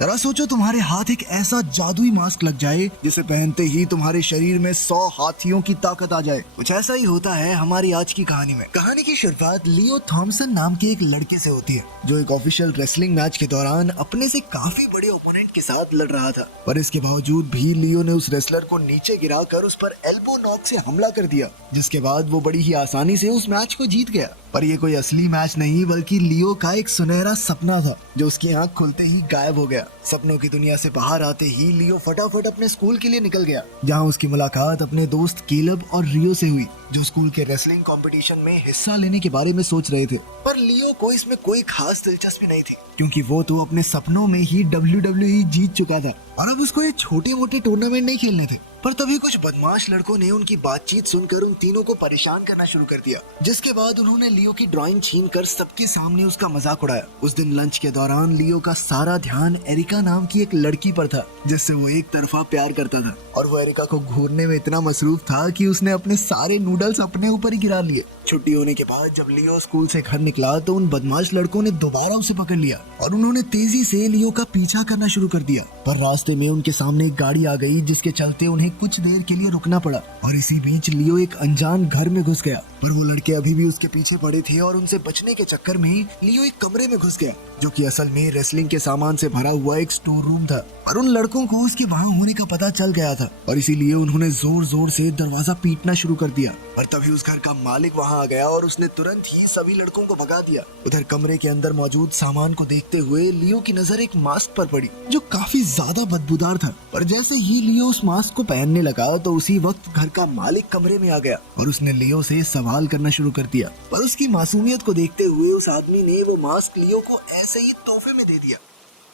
जरा सोचो तुम्हारे हाथ एक ऐसा जादुई मास्क लग जाए जिसे पहनते ही तुम्हारे शरीर में 100 हाथियों की ताकत आ जाए। कुछ ऐसा ही होता है हमारी आज की कहानी में। कहानी की शुरुआत लियो थॉमसन नाम के एक लड़के से होती है जो एक ऑफिशियल रेसलिंग मैच के दौरान अपने से काफी बड़े ओपोनेंट के साथ लड़ रहा था, पर इसके बावजूद भी लियो ने उस रेसलर को नीचे गिराकर उस पर एल्बो नॉक से हमला कर दिया, जिसके बाद वो बड़ी ही आसानी से उस मैच को जीत गया। पर ये कोई असली मैच नहीं बल्कि लियो का एक सुनहरा सपना था जो उसकी आंख खुलते ही गायब हो गया। सपनों की दुनिया से बाहर आते ही लियो फटाफट अपने स्कूल के लिए निकल गया, जहां उसकी मुलाकात अपने दोस्त केलब और रियो से हुई जो स्कूल के रेसलिंग कंपटीशन में हिस्सा लेने के बारे में सोच रहे थे। पर लियो को इसमें कोई खास दिलचस्पी नहीं थी क्योंकि वो तो अपने सपनों में ही WWE जीत चुका था और अब उसको ये छोटे मोटे टूर्नामेंट नहीं खेलने थे। पर तभी कुछ बदमाश लड़कों ने उनकी बातचीत सुनकर उन तीनों को परेशान करना शुरू कर दिया, जिसके बाद उन्होंने लियो की ड्राइंग छीनकर सबके सामने उसका मजाक उड़ाया। उस दिन लंच के दौरान लियो का सारा ध्यान एरिका नाम की एक लड़की पर था जिससे वो एक तरफा प्यार करता था और वो एरिका को घूरने में इतना मसरूफ था कि उसने अपने सारे नूडल्स अपने ऊपर ही गिरा लिए। छुट्टी होने के बाद जब लियो स्कूल से घर निकला तो उन बदमाश लड़कों ने दोबारा उसे पकड़ लिया और उन्होंने तेजी से लियो का पीछा करना शुरू कर दिया। पर रास्ते में उनके सामने एक गाड़ी आ गई जिसके चलते उन्हें कुछ देर के लिए रुकना पड़ा और इसी बीच लियो एक अनजान घर में घुस गया। पर वो लड़के अभी भी उसके पीछे पड़े थे और उनसे बचने के चक्कर में लियो एक कमरे में घुस गया जो कि असल में रेसलिंग के सामान से भरा हुआ एक स्टोर रूम था और उन लड़कों को उसके वहां होने का पता चल गया था और इसीलिए उन्होंने जोर जोर से दरवाजा पीटना शुरू कर दिया। पर तभी उस घर का मालिक वहां आ गया और उसने तुरंत ही सभी लड़कों को भगा दिया। उधर कमरे के अंदर मौजूद सामान को देखते हुए लियो की नजर एक मास्क पर पड़ी जो काफी ज्यादा बदबूदार था। पर जैसे ही लियो उस मास्क को पहनने लगा तो उसी वक्त घर का मालिक कमरे में आ गया और उसने लियो से सवाल करना शुरू कर दिया। पर उसकी मासूमियत को देखते हुए उस आदमी ने वो मास्क लियो को ऐसे ही तोहफे में दे दिया।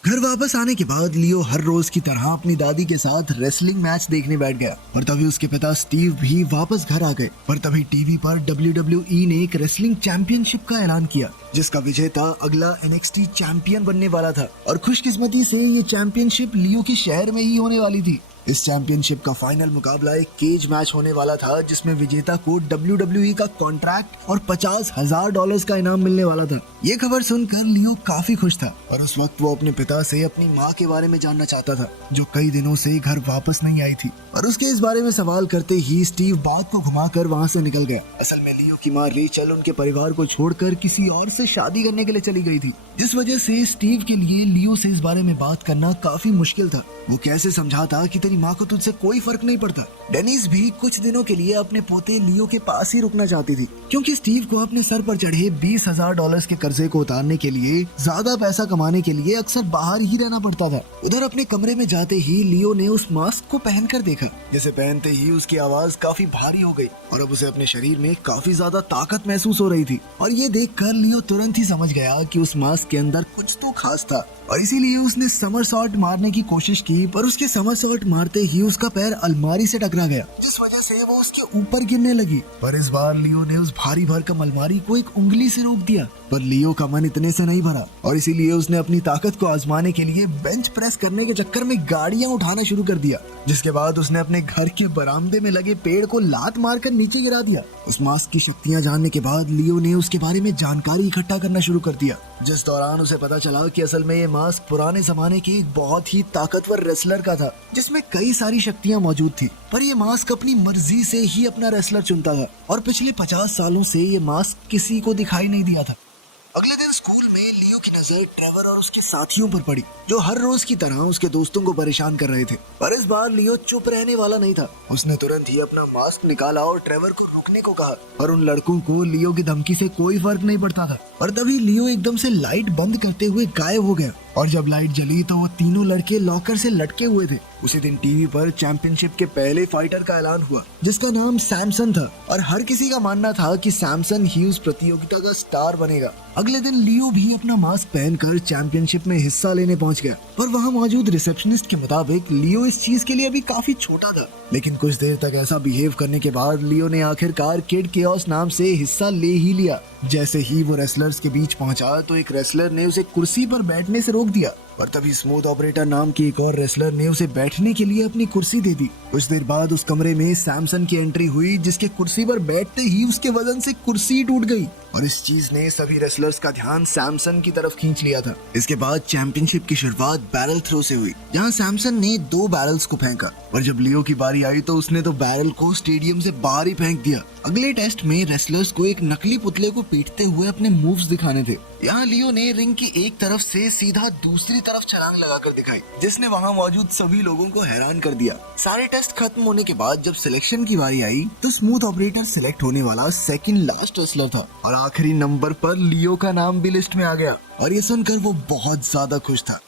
घर वापस आने के बाद लियो हर रोज की तरह अपनी दादी के साथ रेसलिंग मैच देखने बैठ गया और तभी उसके पिता स्टीव भी वापस घर आ गए। पर तभी टीवी पर WWE ने एक रेसलिंग चैंपियनशिप का ऐलान किया जिसका विजेता अगला NXT चैंपियन बनने वाला था और खुशकिस्मती से ये चैंपियनशिप लियो के शहर में ही होने वाली थी। इस चैंपियनशिप का फाइनल मुकाबला एक केज मैच होने वाला था जिसमें विजेता को WWE का कॉन्ट्रैक्ट और $50,000 का इनाम मिलने वाला था। ये खबर सुनकर लियो काफी खुश था और उस वक्त वो अपने पिता से अपनी माँ के बारे में जानना चाहता था जो कई दिनों से घर वापस नहीं आई थी। और उसके इस बारे में सवाल करते ही स्टीव बात को घुमाकर वहाँ से निकल गया। असल में लियो की माँ रेचल उनके परिवार को छोड़कर किसी और से शादी करने के लिए चली गई थी, जिस वजह से स्टीव के लिए लियो से इस बारे में बात करना काफी मुश्किल था। वो कैसे समझाता कि तेरी माँ को तुझसे कोई फर्क नहीं पड़ता। डेनिस भी कुछ दिनों के लिए अपने पोते लियो के पास ही रुकना चाहती थी क्योंकि स्टीव को अपने सर पर चढ़े $20,000 के कर्जे को उतारने के लिए ज्यादा पैसा कमाने के लिए अक्सर बाहर ही रहना पड़ता था। उधर अपने कमरे में जाते ही लियो ने उस मास्क को पहनकर देखा, जिसे पहनते ही उसकी आवाज काफी भारी हो गई और अब उसे अपने शरीर में काफी ज्यादा ताकत महसूस हो रही थी। और ये देखकर लियो तुरंत ही समझ गया कि उस मास्क के अंदर कुछ तो खास था और इसीलिए उसने समरसॉल्ट मारने की कोशिश की, पर उसके समरसॉल्ट मारते ही उसका पैर अलमारी से टकरा गया जिस वजह से वो उसके ऊपर गिरने लगी। पर इस बार लियो ने उस भारी भरकम अलमारी को एक उंगली से रोक दिया, पर लियो का मन इतने से नहीं भरा और इसीलिए उसने अपनी ताकत को आजमाने के लिए बेंच प्रेस करने के चक्कर में गाड़ियां उठाना शुरू कर दिया, जिसके बाद उसने अपने घर के बरामदे में लगे पेड़ को लात मारकर नीचे गिरा दिया। उस मास्क की शक्तियां जानने के बाद लियो ने उसके बारे में जानकारी इकट्ठा करना शुरू कर दिया, जिस दौरान उसे पता चला कि असल में ये मास्क पुराने जमाने के एक बहुत ही ताकतवर रेसलर का था जिसमें कई सारी शक्तियां मौजूद थी। पर ये मास्क अपनी मर्जी से ही अपना रेसलर चुनता था और पिछले 50 सालों से ये मास्क किसी को दिखाई नहीं दिया था। अगले दिन स्कूल में लियो की नजर ट्रेवर और उसके साथियों पर पड़ी जो हर रोज की तरह उसके दोस्तों को परेशान कर रहे थे। पर इस बार लियो चुप रहने वाला नहीं था। उसने तुरंत ही अपना मास्क निकाला और ट्रेवर को रुकने को कहा, पर उन लड़कों को लियो की धमकी से कोई फर्क नहीं पड़ता था। और तभी लियो एकदम से लाइट बंद करते हुए गायब हो गया और जब लाइट जली तो वो तीनों लड़के लॉकर से लटके हुए थे। उसी दिन टीवी पर चैंपियनशिप के पहले फाइटर का ऐलान हुआ जिसका नाम सैमसन था और हर किसी का मानना था कि सैमसन ही उस प्रतियोगिता का स्टार बनेगा। अगले दिन लियो भी अपना मास्क पहनकर चैंपियनशिप में हिस्सा लेने पहुंच गया, पर वहां मौजूद रिसेप्शनिस्ट के मुताबिक लियो इस चीज के लिए अभी काफी छोटा था। लेकिन कुछ देर तक ऐसा बिहेव करने के बाद लियो ने आखिरकार किड केओस नाम से हिस्सा ले ही लिया। जैसे ही वो रेसलर्स के बीच पहुंचा तो एक रेसलर ने उसे कुर्सी पर बैठने से रोक दिया और तभी स्मूथ ऑपरेटर नाम की एक और रेसलर ने उसे बैठने के लिए अपनी कुर्सी दे दी। कुछ देर बाद उस कमरे में सैमसन की एंट्री हुई, जिसके कुर्सी पर बैठते ही उसके वजन से कुर्सी टूट गई और इस चीज ने सभी रेसलर्स का ध्यान सैमसन की तरफ खींच लिया था। इसके बाद चैंपियनशिप की शुरुआत बैरल थ्रो से हुई, जहां सैमसन ने 2 बैरल्स को फेंका और जब लियो की बारी आई तो उसने तो बैरल को स्टेडियम से बाहर ही फेंक दिया। अगले टेस्ट में रेसलर्स को एक नकली पुतले को पीटते हुए अपने मूव्स दिखाने थे। यहाँ लियो ने रिंग की एक तरफ से सीधा दूसरी तरफ छलांग लगाकर दिखाई, जिसने वहाँ मौजूद सभी लोगों को हैरान कर दिया। सारे टेस्ट खत्म होने के बाद जब सिलेक्शन की बारी आई तो स्मूथ ऑपरेटर सिलेक्ट होने वाला सेकंड लास्ट रेसलर था और आखिरी नंबर पर लियो का नाम भी लिस्ट में आ गया और ये सुनकर वो बहुत ज्यादा खुश था।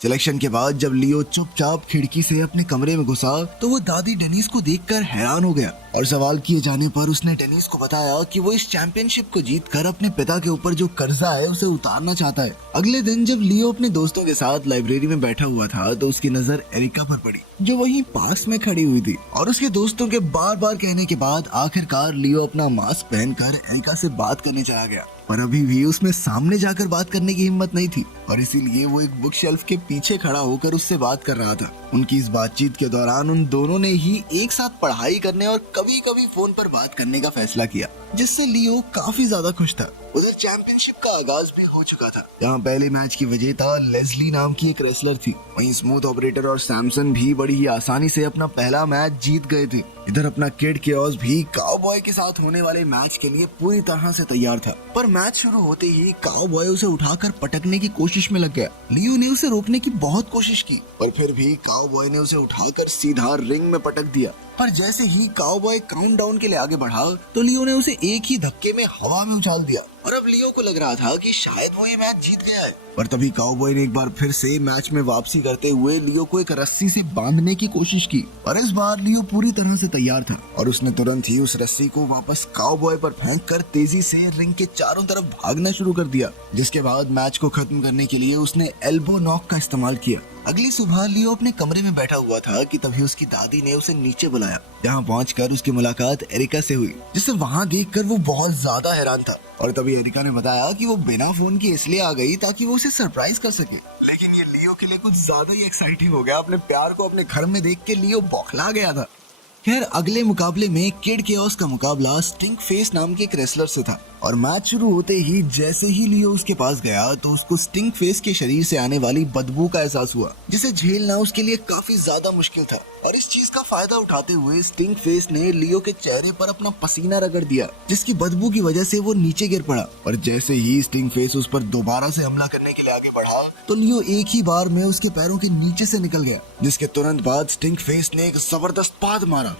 सिलेक्शन के बाद जब लियो चुपचाप खिड़की से अपने कमरे में घुसा तो वो दादी डेनिस को देखकर हैरान हो गया और सवाल किए जाने पर उसने डेनिस को बताया कि वो इस चैंपियनशिप को जीतकर अपने पिता के ऊपर जो कर्जा है उसे उतारना चाहता है। अगले दिन जब लियो अपने दोस्तों के साथ लाइब्रेरी में बैठा हुआ था तो उसकी नजर एरिका पर पड़ी, जो वहीं पास में खड़ी हुई थी और उसके दोस्तों के बार बार कहने के बाद आखिरकार लियो अपना मास्क पहनकर एरिका से बात करने चला गया। पर अभी भी उसमें सामने जाकर बात करने की हिम्मत नहीं थी और इसीलिए वो एक बुक शेल्फ के पीछे खड़ा होकर उससे बात कर रहा था। उनकी इस बातचीत के दौरान उन दोनों ने ही एक साथ पढ़ाई करने और कभी कभी फोन पर बात करने का फैसला किया, जिससे लियो काफी ज्यादा खुश था। उधर चैंपियनशिप का आगाज भी हो चुका था, जहाँ पहले मैच की विजेता लेस्ली नाम की एक रेसलर थी। वहीं स्मूथ ऑपरेटर और सैमसन भी बड़ी ही आसानी से अपना पहला मैच जीत गए थे। इधर अपना किड केओस भी काउबॉय के साथ होने वाले मैच के लिए पूरी तरह से तैयार था, पर मैच शुरू होते ही काउबॉय उसे उठाकर पटकने की कोशिश में लग गया। लियो ने उसे रोकने की बहुत कोशिश की, पर फिर भी काउबॉय ने उसे उठाकर सीधा रिंग में पटक दिया। पर जैसे ही काउबॉय काउंटडाउन के लिए आगे बढ़ा तो लियो ने उसे एक ही धक्के में हवा में उछाल दिया और अब लियो को लग रहा था कि शायद वो ये मैच जीत गया है। पर तभी काउबॉय ने एक बार फिर से मैच में वापसी करते हुए लियो को एक रस्सी से बांधने की कोशिश की और इस बार लियो पूरी तरह से तैयार था और उसने तुरंत ही उस रस्सी को वापस काउबॉय पर फेंककर तेजी से रिंग के चारों तरफ भागना शुरू कर दिया, जिसके बाद मैच को खत्म करने के लिए उसने एल्बो नॉक का इस्तेमाल किया। अगली सुबह लियो अपने कमरे में बैठा हुआ था कि तभी उसकी दादी ने उसे नीचे बुलाया, जहां पहुंचकर उसकी मुलाकात एरिका से हुई, जिसे वहां देखकर वो बहुत ज्यादा हैरान था। और तभी एरिका ने बताया कि वो बिना फोन के इसलिए आ गई ताकि वो उसे सरप्राइज कर सके। लेकिन ये लियो के लिए कुछ ज्यादा ही एक्साइटिंग हो गया। अपने प्यार को अपने घर में देख के लियो बौखला गया था। खैर अगले मुकाबले में किड केओस का मुकाबला स्टिंक फेस नाम के एक रेसलर से था और मैच शुरू होते ही जैसे ही लियो उसके पास गया तो उसको स्टिंक फेस के शरीर से आने वाली बदबू का एहसास हुआ, जिसे झेलना उसके लिए काफी ज्यादा मुश्किल था। और इस चीज का फायदा उठाते हुए स्टिंक फेस ने लियो के चेहरे पर अपना पसीना रगड़ दिया, जिसकी बदबू की वजह से वो नीचे गिर पड़ा। और जैसे ही स्टिंक फेस उस पर दोबारा से हमला करने के लिए आगे बढ़ा तो लियो एक ही बार में उसके पैरों के नीचे से निकल गया, जिसके तुरंत बाद स्टिंक फेस ने एक जबरदस्त पाद मारा।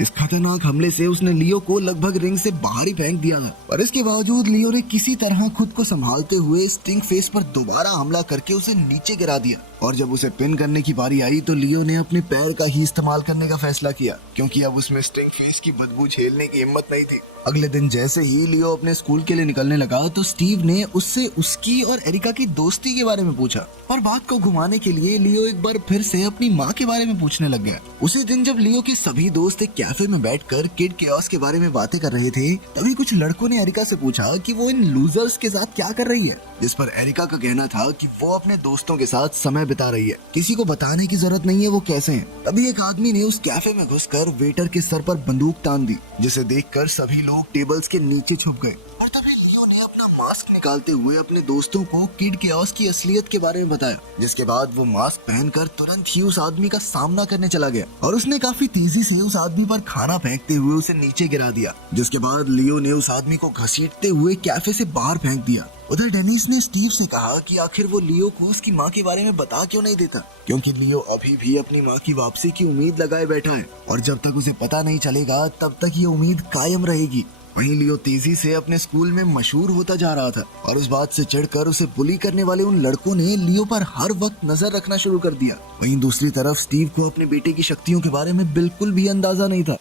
इस खतरनाक हमले से उसने लियो को लगभग रिंग से बाहर ही फेंक दिया था, पर इसके बावजूद लियो ने किसी तरह खुद को संभालते हुए स्टिंक फेस पर दोबारा हमला करके उसे नीचे गिरा दिया। और जब उसे पिन करने की बारी आई तो लियो ने अपने पैर का ही इस्तेमाल करने का फैसला किया, क्योंकि अब उसमें स्टिंक फेस की बदबू झेलने की हिम्मत नहीं थी। अगले दिन जैसे ही लियो अपने स्कूल के लिए निकलने लगा तो स्टीव ने उससे उसकी और एरिका की दोस्ती के बारे में पूछा, पर बात को घुमाने के लिए लियो एक बार फिर से अपनी माँ के बारे में पूछने लग गया। उसी दिन जब लियो के सभी दोस्त एक कैफे में बैठकर किड केओस के बारे में बातें कर रहे थे, तभी कुछ लड़कों ने एरिका से पूछा कि वो इन लूजर्स के साथ क्या कर रही है, जिस पर एरिका का कहना था कि वो अपने दोस्तों के साथ समय बिता रही है, किसी को बताने की जरूरत नहीं है वो कैसे हैं। तभी एक आदमी ने उस कैफे में घुसकर वेटर के सर पर बंदूक तान दी, जिसे देखकर सभी लोग टेबल्स के नीचे छुप गए। और तभी लियो ने अपना मास्क निकालते हुए अपने दोस्तों को किड केओस की असलियत के बारे में बताया, जिसके बाद वो मास्क पहनकर तुरंत ही उस आदमी का सामना करने चला गया और उसने काफी तेजी से उस आदमी पर खाना फेंकते हुए उसे नीचे गिरा दिया, जिसके बाद लियो ने उस आदमी को घसीटते हुए कैफे से बाहर फेंक दिया। उधर डेनिस ने स्टीव से कहा कि आखिर वो लियो को उसकी माँ के बारे में बता क्यों नहीं देता, क्योंकि लियो अभी भी अपनी माँ की वापसी की उम्मीद लगाए बैठा है और जब तक उसे पता नहीं चलेगा तब तक ये उम्मीद कायम रहेगी। वहीं लियो तेजी से अपने स्कूल में मशहूर होता जा रहा था और इस बात से चिढ़कर उसे बुली करने वाले उन लड़कों ने लियो पर हर वक्त नजर रखना शुरू कर दिया। वहीं दूसरी तरफ स्टीव को अपने बेटे की शक्तियों के बारे में बिल्कुल भी अंदाजा नहीं था।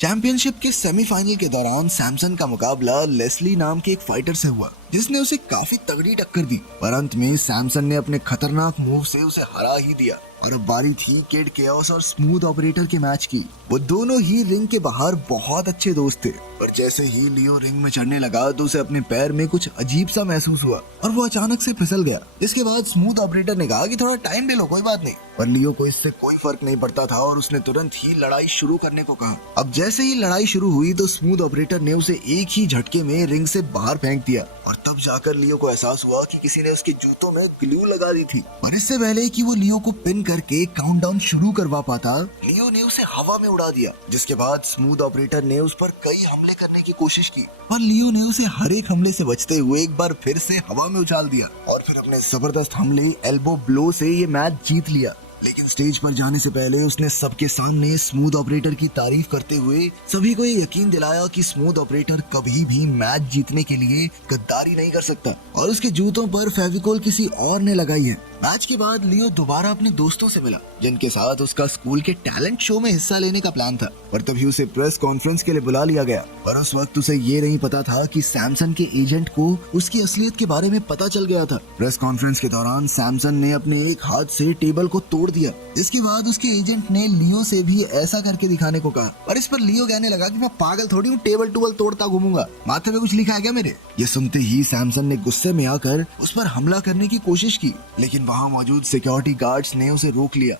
चैंपियनशिप के सेमीफाइनल के दौरान सैमसन का मुकाबला लेस्ली नाम के एक फाइटर से हुआ, जिसने उसे काफी तगड़ी टक्कर दी, पर अंत में सैमसन ने अपने खतरनाक मूव से उसे हरा ही दिया। और अब बारी थी किड केओस और स्मूथ ऑपरेटर के मैच की। वो दोनों ही रिंग के बाहर बहुत अच्छे दोस्त थे, पर पर जैसे ही लियो रिंग में चढ़ने लगा तो उसे अपने पैर में कुछ अजीब सा महसूस हुआ और वो अचानक से फिसल गया। इसके बाद स्मूथ ऑपरेटर ने कहा कि थोड़ा टाइम ले लो, कोई बात नहीं। पर लियो को इससे कोई फर्क नहीं पड़ता था और उसने तुरंत ही लड़ाई शुरू करने को कहा। अब जैसे ही लड़ाई शुरू हुई तो स्मूथ ऑपरेटर ने उसे एक ही झटके में रिंग से बाहर फेंक दिया और तब जाकर लियो को एहसास हुआ कि किसी ने उसके जूतों में ग्लू लगा दी थी। पर इससे पहले कि वो लियो को पिन करके काउंटडाउन शुरू करवा पाता, लियो ने उसे हवा में उड़ा दिया, जिसके बाद स्मूथ ऑपरेटर ने उस पर कई हमले करने की कोशिश की, पर लियो ने उसे हर एक हमले से बचते हुए एक बार फिर से हवा में उछाल दिया और फिर अपने जबरदस्त हमले एल्बो ब्लो से ये मैच जीत लिया। लेकिन स्टेज पर जाने से पहले उसने सबके सामने स्मूथ ऑपरेटर की तारीफ करते हुए सभी को ये यकीन दिलाया कि स्मूथ ऑपरेटर कभी भी मैच जीतने के लिए गद्दारी नहीं कर सकता और उसके जूतों पर फेविकोल किसी और ने लगाई है। मैच के बाद लियो दोबारा अपने दोस्तों से मिला जिनके साथ उसका स्कूल के टैलेंट शो में हिस्सा लेने का प्लान था, पर तभी उसे प्रेस कॉन्फ्रेंस के लिए बुला लिया गया। पर उस वक्त उसे ये नहीं पता था कि सैमसन के एजेंट को उसकी असलियत के बारे में पता चल गया था। प्रेस कॉन्फ्रेंस के दौरान सैमसन ने अपने एक हाथ से टेबल को तोड़ दिया। इसके बाद उसके एजेंट ने लियो से भी ऐसा करके दिखाने को कहा, और इस पर लियो कहने लगा कि मैं पागल थोड़ी हूँ, टेबल टूबल तोड़ता घूमूंगा, माथे पे कुछ लिखा है क्या मेरे। ये सुनते ही सैमसन ने गुस्से में आकर उस पर हमला करने की कोशिश की, लेकिन वहाँ मौजूद सिक्योरिटी गार्ड्स ने उसे रोक लिया।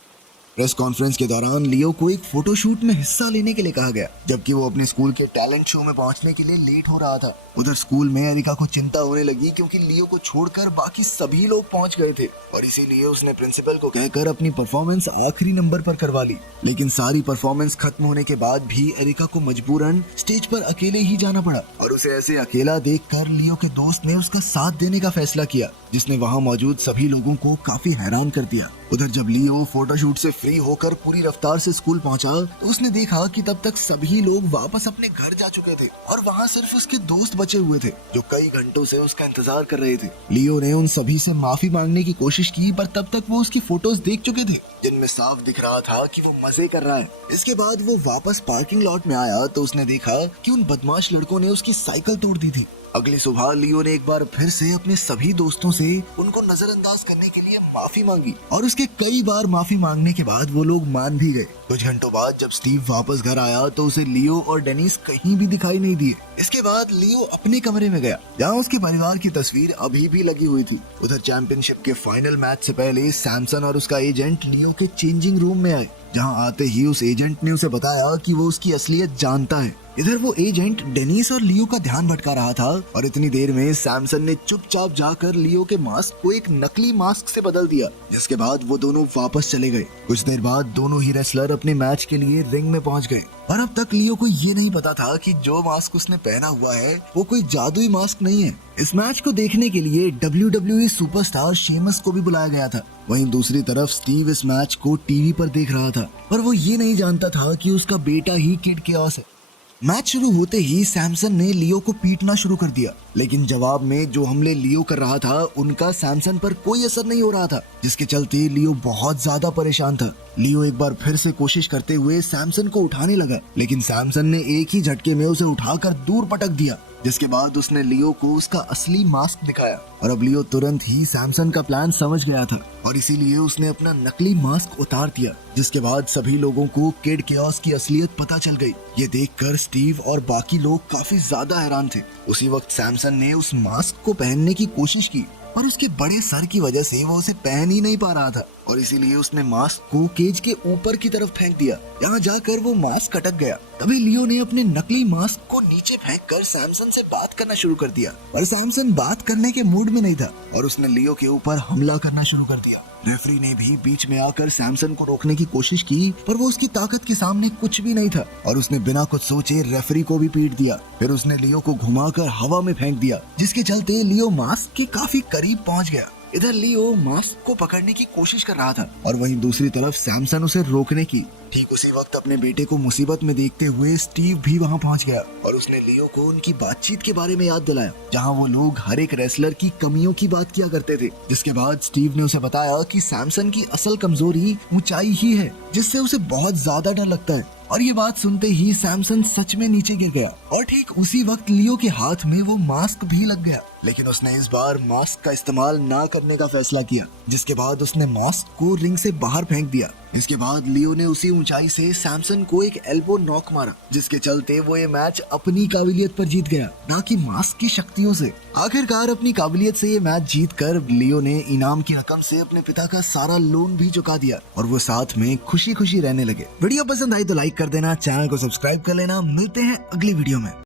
प्रेस कॉन्फ्रेंस के दौरान लियो को एक फोटोशूट में हिस्सा लेने के लिए कहा गया, जबकि वो अपने स्कूल के टैलेंट शो में पहुंचने के लिए लेट हो रहा था। उधर स्कूल में एरिका को चिंता होने लगी क्योंकि लियो को छोड़कर बाकी सभी लोग पहुंच गए थे और इसीलिए उसने प्रिंसिपल को कहकर अपनी परफॉर्मेंस आखिरी नंबर पर करवा ली। लेकिन सारी परफॉर्मेंस खत्म होने के बाद भी एरिका को मजबूरन स्टेज पर अकेले ही जाना पड़ा और उसे ऐसे अकेला देखकर लियो के दोस्त ने उसका साथ देने का फैसला किया, जिसने वहाँ मौजूद सभी लोगों को काफी हैरान कर दिया। उधर जब लियो फोटोशूट से फ्री होकर पूरी रफ्तार से स्कूल पहुंचा तो उसने देखा कि तब तक सभी लोग वापस अपने घर जा चुके थे और वहाँ सिर्फ उसके दोस्त बचे हुए थे जो कई घंटों से उसका इंतजार कर रहे थे। लियो ने उन सभी से माफी मांगने की कोशिश की, पर तब तक वो उसकी फोटोज देख चुके थे जिनमें साफ दिख रहा था कि वो मजे कर रहा है। इसके बाद वो वापस पार्किंग लॉट में आया तो उसने देखा कि उन बदमाश लड़कों ने उसकी साइकिल तोड़ दी थी। अगली सुबह लियो ने एक बार फिर से अपने सभी दोस्तों से उनको नजरअंदाज करने के लिए माफी मांगी और उसके कई बार माफी मांगने के बाद वो लोग मान भी गए। कुछ घंटों बाद जब स्टीव वापस घर आया तो उसे लियो और डेनिस कहीं भी दिखाई नहीं दिए। इसके बाद लियो अपने कमरे में गया जहाँ उसके परिवार की तस्वीर अभी भी लगी हुई थी। उधर चैंपियनशिप के फाइनल मैच से पहले सैमसन और उसका एजेंट लियो के चेंजिंग रूम में आए, जहाँ आते ही उस एजेंट ने उसे बताया कि वो उसकी असलियत जानता है। इधर वो एजेंट डेनिस और लियो का ध्यान भटका रहा था और इतनी देर में सैमसन ने चुपचाप जाकर लियो के मास्क को एक नकली मास्क से बदल दिया, जिसके बाद वो दोनों वापस चले गए। कुछ देर बाद दोनों ही रेसलर अपने मैच के लिए रिंग में पहुंच गए, पर अब तक लियो को ये नहीं पता था कि जो मास्क उसने पहना हुआ है वो कोई जादुई मास्क नहीं है। इस मैच को देखने के लिए WWE सुपरस्टार शेमस को भी बुलाया गया था। वहीं दूसरी तरफ स्टीव इस मैच को टीवी पर देख रहा था, पर वो ये नहीं जानता था कि उसका बेटा ही किड केओस है। मैच शुरू होते ही सैमसन ने लियो को पीटना शुरू कर दिया, लेकिन जवाब में जो हमले लियो कर रहा था उनका सैमसन पर कोई असर नहीं हो रहा था, जिसके चलते लियो बहुत ज्यादा परेशान था। लियो एक बार फिर से कोशिश करते हुए सैमसन को उठाने लगा, लेकिन सैमसन ने एक ही झटके में उसे उठाकर दूर पटक दिया, जिसके बाद उसने लियो को उसका असली मास्क दिखाया और अब लियो तुरंत ही सैमसन का प्लान समझ गया था और इसीलिए उसने अपना नकली मास्क उतार दिया, जिसके बाद सभी लोगों को किड केओस की असलियत पता चल गई। ये देखकर स्टीव और बाकी लोग काफी ज्यादा हैरान थे। उसी वक्त सैमसन ने उस मास्क को पहनने की कोशिश की, पर उसके बड़े सर की वजह से वो उसे पहन ही नहीं पा रहा था और इसीलिए उसने मास्क को केज के ऊपर की तरफ फेंक दिया। यहाँ जाकर वो मास्क अटक गया। तभी लियो ने अपने नकली मास्क को नीचे फेंककर सैमसन से बात करना शुरू कर दिया, पर सैमसन बात करने के मूड में नहीं था और उसने लियो के ऊपर हमला करना शुरू कर दिया। रेफरी ने भी बीच में आकर सैमसन को रोकने की कोशिश की, पर वो उसकी ताकत के सामने कुछ भी नहीं था और उसने बिना कुछ सोचे रेफरी को भी पीट दिया। फिर उसने लियो को घुमाकर हवा में फेंक दिया, जिसके चलते लियो मास्क के काफी करीब पहुंच गया। इधर लियो मास्क को पकड़ने की कोशिश कर रहा था और वहीं दूसरी तरफ सैमसन उसे रोकने की। ठीक उसी वक्त अपने बेटे को मुसीबत में देखते हुए स्टीव भी वहां पहुंच गया और उसने लियो को उनकी बातचीत के बारे में याद दिलाया, जहां वो लोग हर एक रेसलर की कमियों की बात किया करते थे। जिसके बाद स्टीव ने उसे बताया कि सैमसन की असल कमजोरी ऊंचाई ही है, जिससे उसे बहुत ज्यादा डर लगता है। और ये बात सुनते ही सैमसन सच में नीचे गिर गया और ठीक उसी वक्त लियो के हाथ में वो मास्क भी लग गया। लेकिन उसने इस बार मास्क का इस्तेमाल ना करने का फैसला किया, जिसके बाद उसने मास्क को रिंग से बाहर फेंक दिया। इसके बाद लियो ने उसी ऊंचाई से सैमसन को एक एल्बो नॉक मारा, जिसके चलते वो ये मैच अपनी काबिलियत पर जीत गया, ना कि मास्क की शक्तियों से। आखिरकार अपनी काबिलियत से ये मैच जीतकर लियो ने इनाम की रकम से अपने पिता का सारा लोन भी चुका दिया और वो साथ में खुशी खुशी रहने लगे। वीडियो पसंद आई तो लाइक कर देना, चैनल को सब्सक्राइब कर लेना। मिलते हैं अगली वीडियो में।